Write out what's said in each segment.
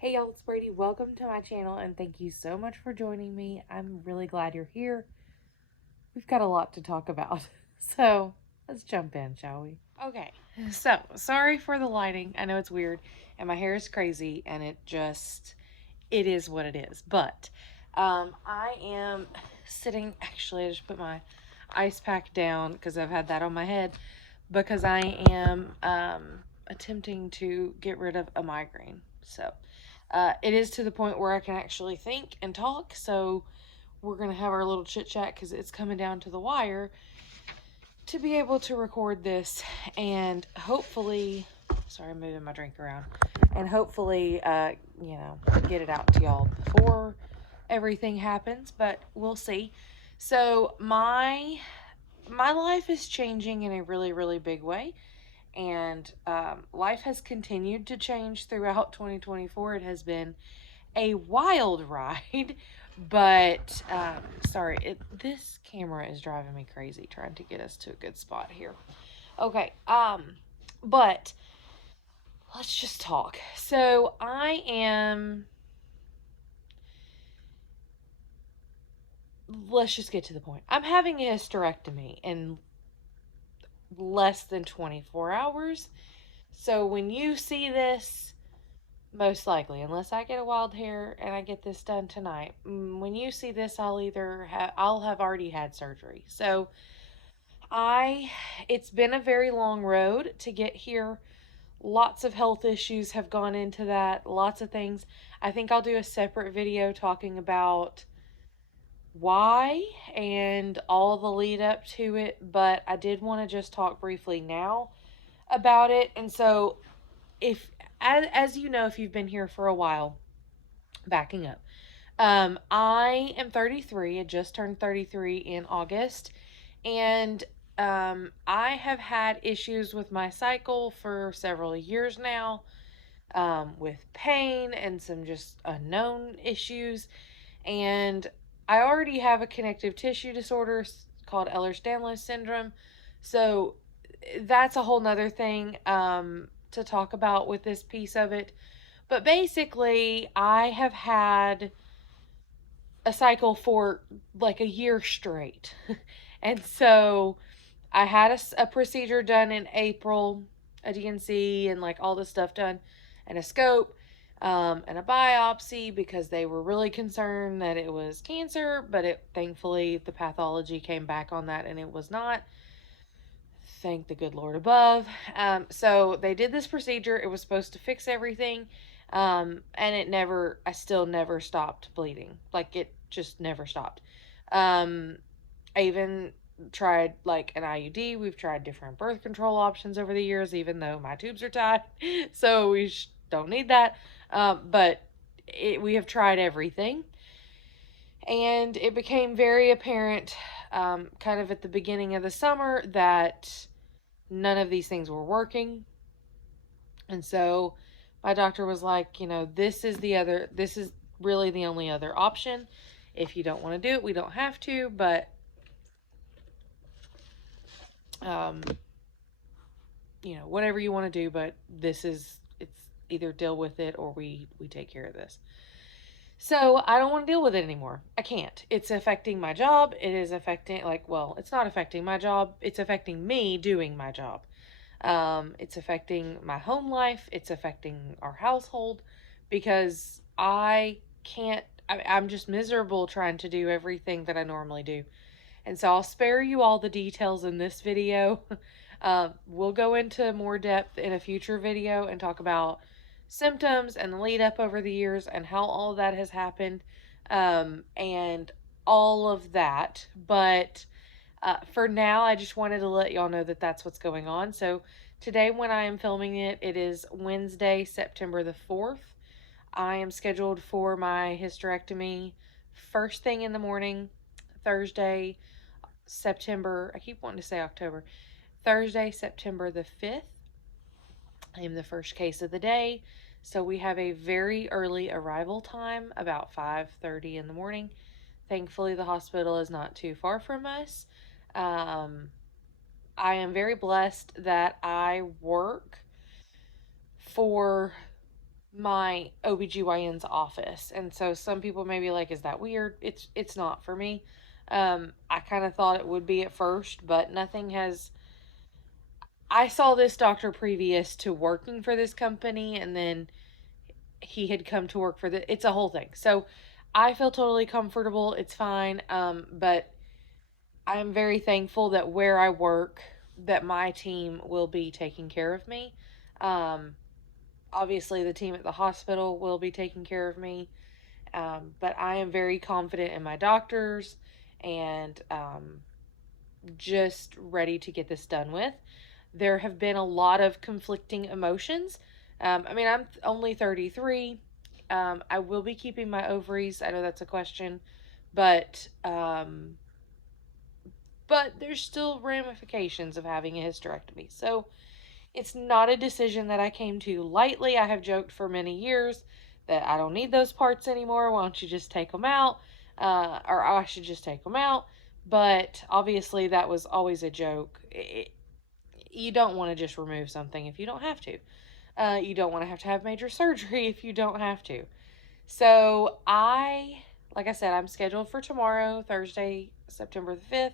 Hey y'all, it's Brady. Welcome to my channel and thank you so much for joining me. I'm really glad you're here. We've got a lot to talk about. So let's jump in, shall we? Okay, so sorry for the lighting. I know it's weird and my hair is crazy and it is what it is. But I am sitting, actually, I just put my ice pack down because I've had that on my head because I am attempting to get rid of a migraine. So it is to the point where I can actually think and talk. So we're going to have our little chit chat because it's coming down to the wire to be able to record this and hopefully, sorry, I'm moving my drink around, and hopefully, get it out to y'all before everything happens, but we'll see. So my life is changing in a really, really big way. And life has continued to change throughout 2024. It has been a wild ride, but this camera is driving me crazy trying to get us to a good spot here. Okay, but let's just talk. So let's just get to the point. I'm having a hysterectomy in less than 24 hours. So when you see this, most likely, unless I get a wild hair and I get this done tonight, when you see this, I'll have already had surgery. So I it's been a very long road to get here. Lots of health issues have gone into that, lots of things. I think I'll do a separate video talking about why and all the lead up to it, but I did want to just talk briefly now about it. And so, if as you know, if you've been here for a while, backing up, I am 33. I just turned 33 in August, and I have had issues with my cycle for several years now, with pain and some just unknown issues. And I already have a connective tissue disorder called Ehlers-Danlos syndrome. So that's a whole nother thing to talk about with this piece of it. But basically, I have had a cycle for like a year straight. And so I had a procedure done in April, a DNC, and like all this stuff done, and a scope, and a biopsy because they were really concerned that it was cancer, but thankfully the pathology came back on that and it was not. Thank the good Lord above. So they did this procedure. It was supposed to fix everything, and I still never stopped bleeding. Like it just never stopped. I even tried like an IUD. We've tried different birth control options over the years, even though my tubes are tied, so don't need that. But we have tried everything, and it became very apparent, kind of at the beginning of the summer, that none of these things were working. And so my doctor was like, this is really the only other option. If you don't want to do it, we don't have to, but um, whatever you want to do, but it's either deal with it or we take care of this. So I don't want to deal with it anymore. I can't. It's affecting my job. It is affecting, it's not affecting my job. It's affecting me doing my job. It's affecting my home life. It's affecting our household because I'm just miserable trying to do everything that I normally do. And so I'll spare you all the details in this video. We'll go into more depth in a future video and talk about symptoms and the lead up over the years and how all of that has happened, and all of that. But for now, I just wanted to let y'all know that that's what's going on. So today, when I am filming it, it is Wednesday, September the 4th. I am scheduled for my hysterectomy first thing in the morning, Thursday, I keep wanting to say October. Thursday, September the 5th. I am the first case of the day. So we have a very early arrival time, about 5:30 in the morning. Thankfully, the hospital is not too far from us. I am very blessed that I work for my OBGYN's office. And so some people may be like, is that weird? It's not for me. I kind of thought it would be at first, but nothing has. I saw this doctor previous to working for this company, and then he had come to work for the. It's a whole thing. So I feel totally comfortable. It's fine. But I'm very thankful that where I work, that my team will be taking care of me. Um, Obviously, the team at the hospital will be taking care of me. But I am very confident in my doctors and just ready to get this done with. There have been a lot of conflicting emotions. I mean, I'm only 33. I will be keeping my ovaries. I know that's a question, but but there's still ramifications of having a hysterectomy. So it's not a decision that I came to lightly. I have joked for many years that I don't need those parts anymore. Why don't you just take them out? Or I should just take them out. But obviously, that was always a joke. You don't want to just remove something if you don't have to. You don't want to have major surgery if you don't have to. So like I said, I'm scheduled for tomorrow, Thursday, September the 5th.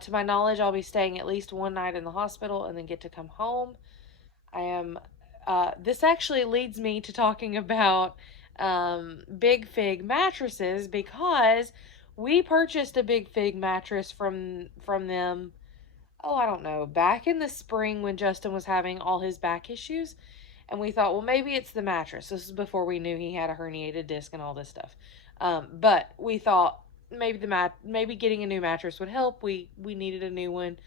To my knowledge, I'll be staying at least one night in the hospital and then get to come home. I am. This actually leads me to talking about Big Fig mattresses because we purchased a Big Fig mattress from them. Oh, I don't know, back in the spring when Justin was having all his back issues, and we thought, well, maybe it's the mattress. This is before we knew he had a herniated disc and all this stuff. But we thought maybe maybe getting a new mattress would help. We needed a new one,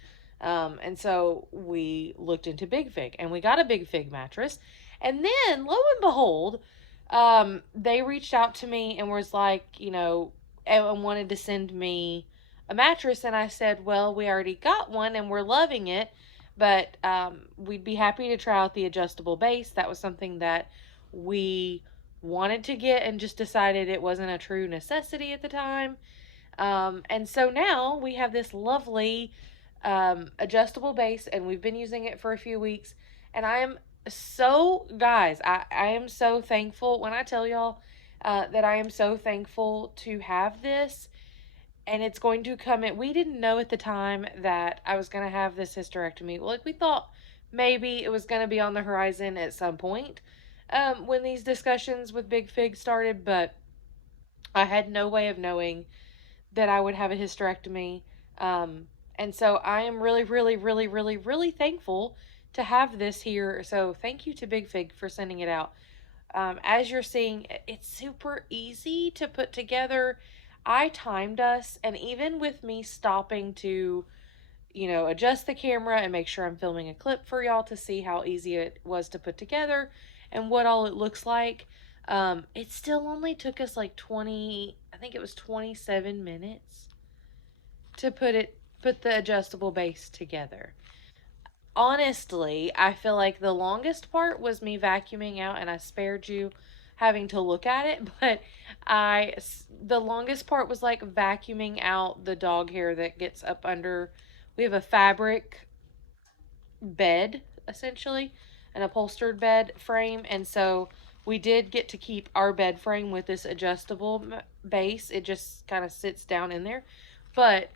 and so we looked into Big Fig and we got a Big Fig mattress. And then lo and behold, they reached out to me and was like, and wanted to send me a mattress. And I said, well, we already got one and we're loving it, but we'd be happy to try out the adjustable base. That was something that we wanted to get and just decided it wasn't a true necessity at the time. And so now we have this lovely adjustable base, and we've been using it for a few weeks. And I am so, guys, I am so thankful when I tell y'all that I am so thankful to have this. And it's going to come in. We didn't know at the time that I was going to have this hysterectomy. Like, we thought maybe it was going to be on the horizon at some point when these discussions with Big Fig started, but I had no way of knowing that I would have a hysterectomy. And so I am really, really, really, really, really thankful to have this here. So thank you to Big Fig for sending it out. As you're seeing, it's super easy to put together. I timed us, and even with me stopping to, adjust the camera and make sure I'm filming a clip for y'all to see how easy it was to put together and what all it looks like, it still only took us like 20, I think it was 27 minutes to put the adjustable base together. Honestly, I feel like the longest part was me vacuuming out, and I spared you having to look at it, but the longest part was like vacuuming out the dog hair that gets up under. We have a fabric bed, essentially, an upholstered bed frame, and so we did get to keep our bed frame with this adjustable base. It just kind of sits down in there. But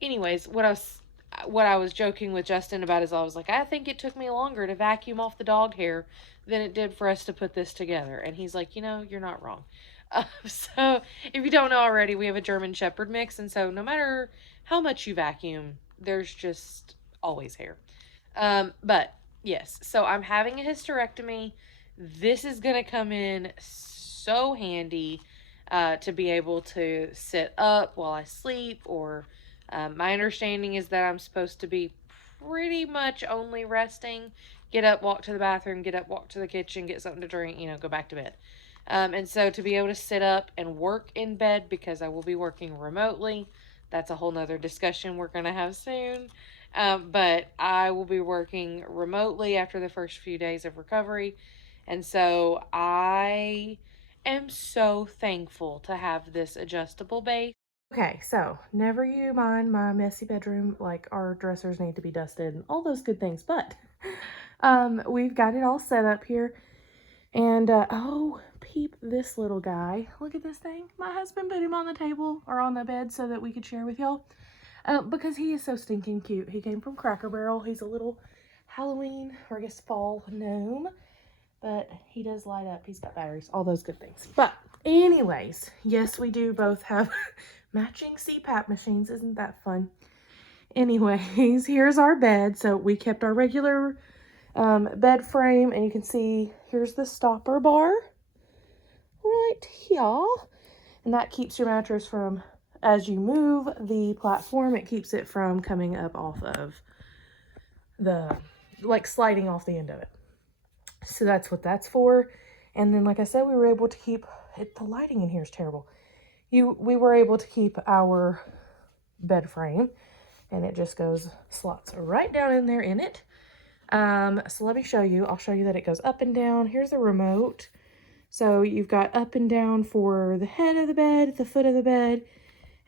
anyways, what I was joking with Justin about is I was like, I think it took me longer to vacuum off the dog hair than it did for us to put this together. And he's like, you're not wrong. So if you don't know already, we have a German Shepherd mix, and so no matter how much you vacuum, there's just always hair. But yes, so I'm having a hysterectomy. This is gonna come in so handy to be able to sit up while I sleep, or my understanding is that I'm supposed to be pretty much only resting. Get up, walk to the bathroom, get up, walk to the kitchen, get something to drink, go back to bed. And so to be able to sit up and work in bed, because I will be working remotely, that's a whole nother discussion we're going to have soon. But I will be working remotely after the first few days of recovery. And so I am so thankful to have this adjustable base. Okay, so never you mind my messy bedroom. Like, our dressers need to be dusted and all those good things. But we've got it all set up here. And, oh, peep this little guy. Look at this thing. My husband put him on the table or on the bed so that we could share with y'all. Because he is so stinking cute. He came from Cracker Barrel. He's a little Halloween, or I guess fall gnome. But he does light up. He's got batteries, all those good things. But anyways, yes, we do both have matching CPAP machines. Isn't that fun? Anyways, here's our bed. So we kept our regular bed frame, and you can see here's the stopper bar right here. And that keeps your mattress from, as you move the platform, it keeps it from coming up off of the, like sliding off the end of it. So that's what that's for. And then, like I said, we were able to keep it. The lighting in here is terrible. We were able to keep our bed frame, and it just slots right down in there in it. So let me show you. I'll show you that it goes up and down. Here's the remote. So you've got up and down for the head of the bed, the foot of the bed,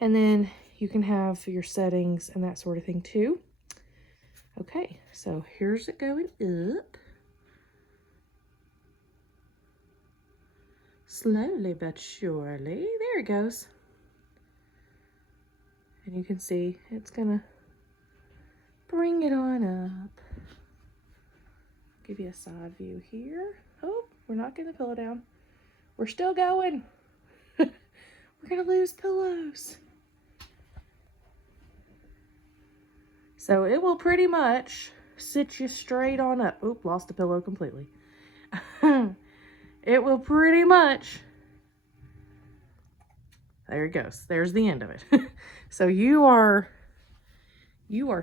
and then you can have your settings and that sort of thing too. Okay, so here's it going up. Slowly but surely. There it goes. And you can see it's gonna bring it on up. Give you a side view here. Oh, we're not getting the pillow down. We're still going. We're gonna lose pillows. So it will pretty much sit you straight on up. Oop, lost the pillow completely. It will pretty much, there it goes. There's the end of it. So you are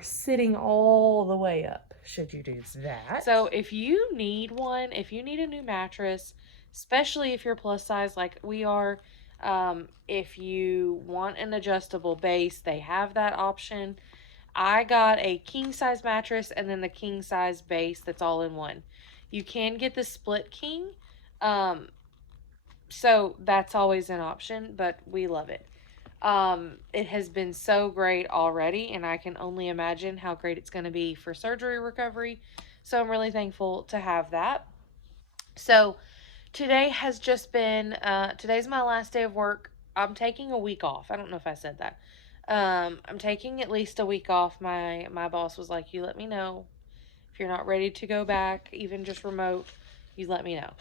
sitting all the way up, should you do that. So if you need one, if you need a new mattress, especially if you're plus size like we are, if you want an adjustable base, they have that option. I got a king size mattress and then the king size base that's all in one. You can get the split king, so that's always an option, but we love it. It has been so great already, and I can only imagine how great it's going to be for surgery recovery. So I'm really thankful to have that. So today has just been, today's my last day of work. I'm taking a week off. I don't know if I said that. I'm taking at least a week off. My boss was like, you let me know. If you're not ready to go back, even just remote, you let me know.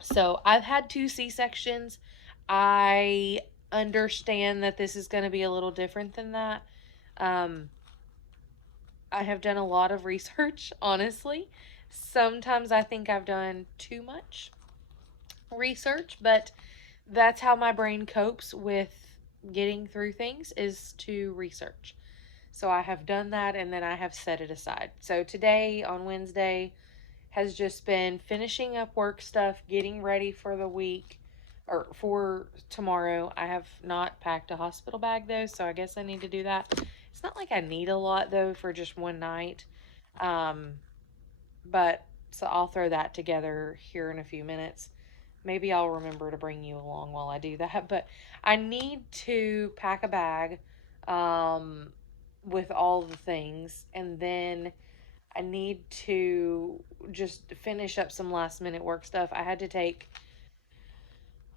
So I've had 2 C-sections. I understand that this is going to be a little different than that. I have done a lot of research, honestly. Sometimes I think I've done too much research, but that's how my brain copes with getting through things, is to research. So I have done that, and then I have set it aside. So today, on Wednesday, has just been finishing up work stuff, getting ready for the week, or for tomorrow. I have not packed a hospital bag though, so I guess I need to do that. It's not like I need a lot though for just one night. But so I'll throw that together here in a few minutes. Maybe I'll remember to bring you along while I do that. But I need to pack a bag with all the things, and then I need to just finish up some last minute work stuff. I had to take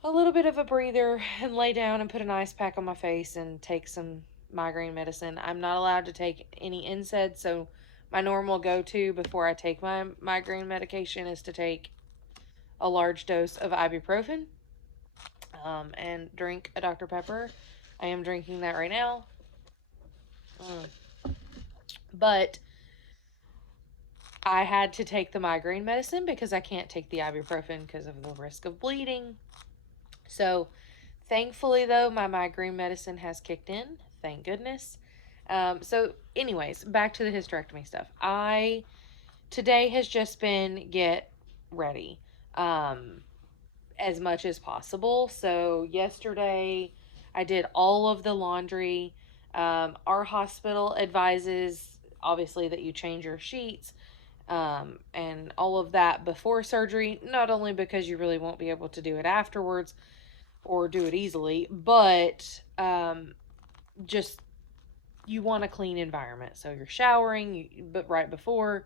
a little bit of a breather and lay down and put an ice pack on my face and take some migraine medicine. I'm not allowed to take any NSAIDs, so my normal go-to before I take my migraine medication is to take a large dose of ibuprofen and drink a Dr. Pepper. I am drinking that right now. But I had to take the migraine medicine because I can't take the ibuprofen because of the risk of bleeding. So thankfully, though, my migraine medicine has kicked in. Thank goodness. So anyways, back to the hysterectomy stuff. Today has just been get ready as much as possible. So yesterday I did all of the laundry. Our hospital advises, obviously, that you change your sheets and all of that before surgery, not only because you really won't be able to do it afterwards or do it easily, but just you want a clean environment. So you're showering, but right before,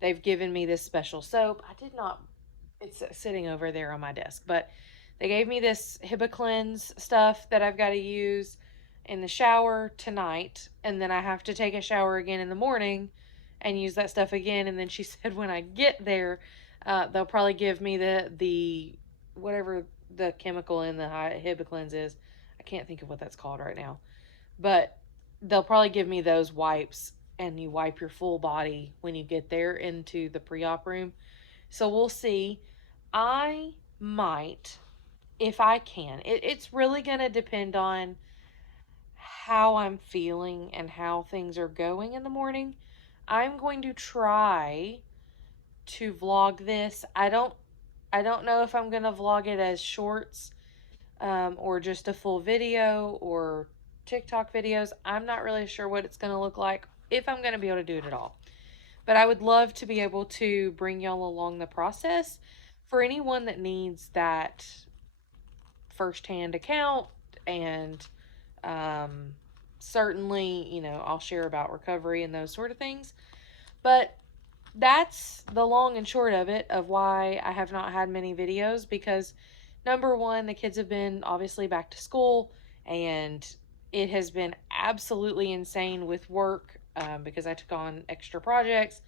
They've given me this special soap. I did not, it's sitting over there on my desk, but they gave me this Hibiclens stuff that I've got to use in the shower tonight, and then I have to take a shower again in the morning and use that stuff again. And then she said when I get there, they'll probably give me the whatever the chemical in the Hibiclens is. I can't think of what that's called right now, but they'll probably give me those wipes, and you wipe your full body when you get there into the pre-op room. So we'll see. I might, if I can. It's really going to depend on how I'm feeling and how things are going in the morning. I'm going to try to vlog this. I don't know if I'm going to vlog it as shorts, or just a full video or TikTok videos. I'm not really sure what it's going to look like, if I'm going to be able to do it at all. But I would love to be able to bring y'all along the process for anyone that needs that firsthand account. And um, certainly, I'll share about recovery and those sort of things. But that's the long and short of it, of why I have not had many videos, because number one, the kids have been obviously back to school, and it has been absolutely insane with work, because I took on extra projects.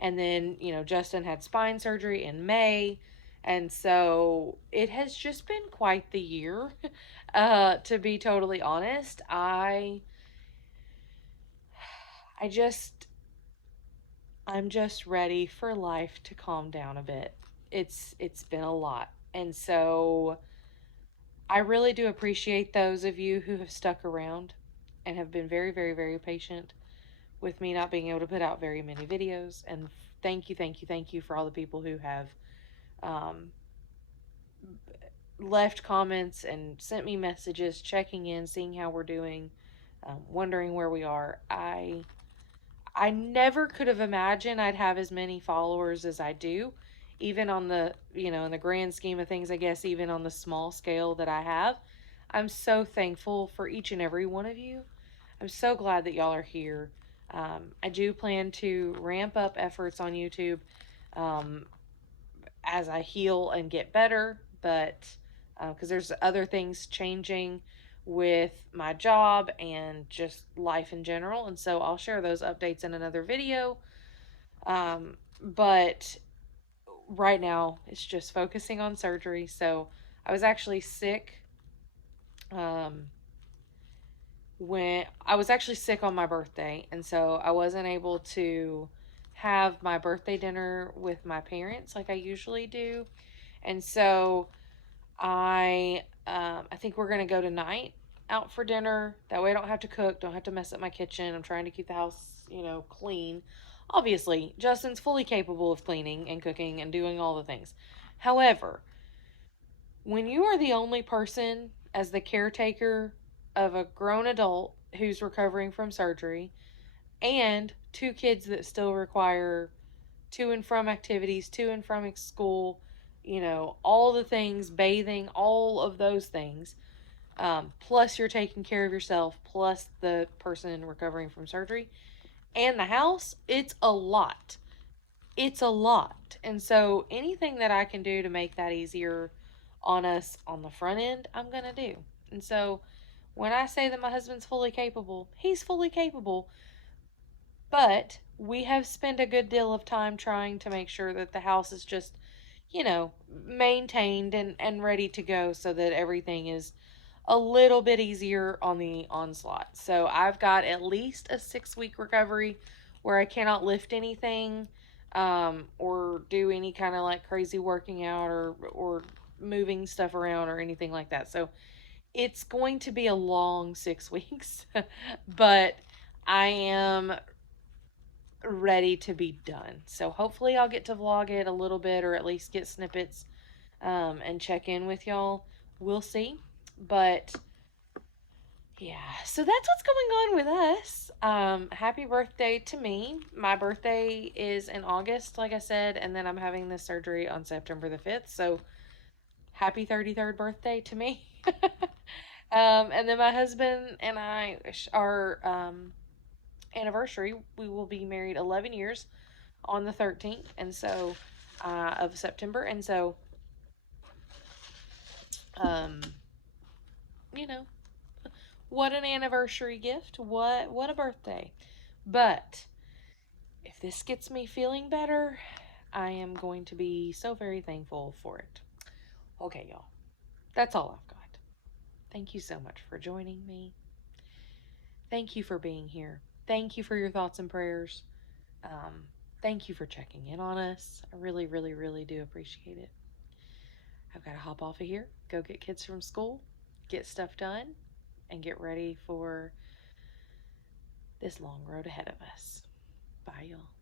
And then, Justin had spine surgery in May. And so it has just been quite the year, to be totally honest. I just I'm just ready for life to calm down a bit. It's been a lot. And so I really do appreciate those of you who have stuck around and have been very, very, very patient with me not being able to put out very many videos. And thank you, thank you, thank you for all the people who have um, left comments and sent me messages, checking in, seeing how we're doing, wondering where we are. I never could have imagined I'd have as many followers as I do, even on the, in the grand scheme of things, I guess, even on the small scale that I have. I'm so thankful for each and every one of you. I'm so glad that y'all are here. I do plan to ramp up efforts on YouTube, um, as I heal and get better, but because there's other things changing with my job and just life in general. And so I'll share those updates in another video. But right now, it's just focusing on surgery. So I was actually sick. Um, when I was actually sick on my birthday, and so I wasn't able to have my birthday dinner with my parents like I usually do. And so I think we're gonna go tonight out for dinner. That way I don't have to cook, don't have to mess up my kitchen. I'm trying to keep the house, clean. Obviously, Justin's fully capable of cleaning and cooking and doing all the things. However, when you are the only person as the caretaker of a grown adult who's recovering from surgery, and two kids that still require to and from activities, to and from school, all the things, bathing, all of those things. Plus, you're taking care of yourself, plus the person recovering from surgery and the house. It's a lot. It's a lot. And so, anything that I can do to make that easier on us on the front end, I'm going to do. And so, when I say that my husband's fully capable, he's fully capable. But we have spent a good deal of time trying to make sure that the house is just, maintained and ready to go, so that everything is a little bit easier on the onslaught. So I've got at least a 6 week recovery where I cannot lift anything, or do any kind of like crazy working out, or moving stuff around or anything like that. So it's going to be a long 6 weeks, but I am ready to be done. So hopefully I'll get to vlog it a little bit, or at least get snippets, and check in with y'all. We'll see. But yeah, so that's what's going on with us. Happy birthday to me. My birthday is in August, like I said, and then I'm having this surgery on September the 5th. So happy 33rd birthday to me. And then my husband and I, our anniversary, we will be married 11 years on the 13th, and so of September, and so um, you know, what an anniversary gift! What a birthday! But if this gets me feeling better, I am going to be so very thankful for it. Okay, y'all. That's all I've got. Thank you so much for joining me. Thank you for being here. Thank you for your thoughts and prayers. Um, Thank you for checking in on us. I really, really, really do appreciate it. I've got to hop off of here, go get kids from school, get stuff done, and get ready for this long road ahead of us. Bye, y'all.